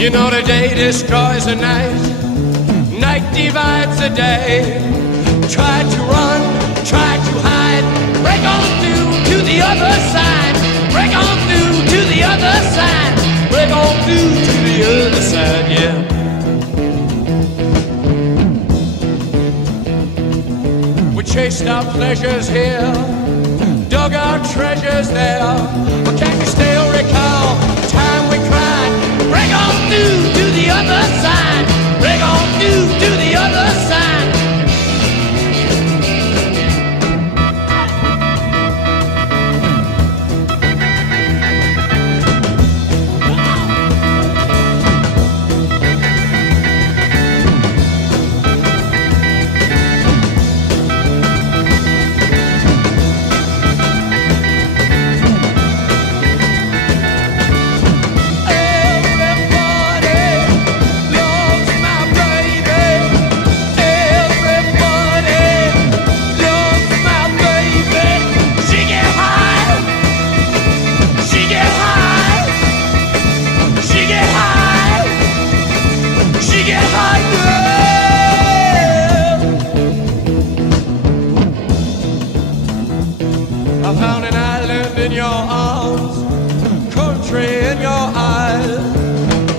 You know the day destroys the night, night divides the day. Try to run, try to hide, break on through to the other side. Break on through to the other side. Break on through to the other side, yeah. We chased our pleasures here, dug our treasures there. But can you still recall the time we cried? Break on through to the other side. Break on through to the other side. I found an island in your arms, country in your eyes.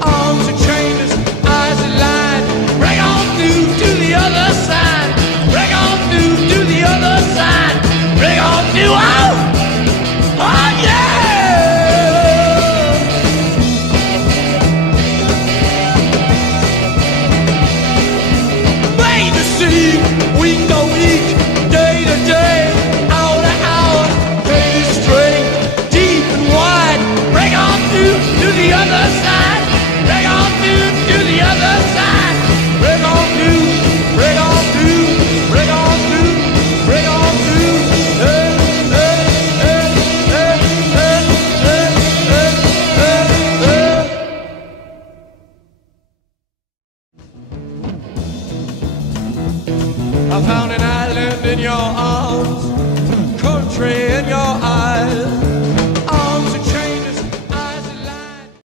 Arms are chainless, eyes are lined. Break on through to the other side. Break on through to the other side. Break on through, oh, oh yeah. Made to see, week to week, day to day. The other side, break on through to the other side. Break on through, break on through, break on through, break on through. I found an island in your arms, country in your eyes.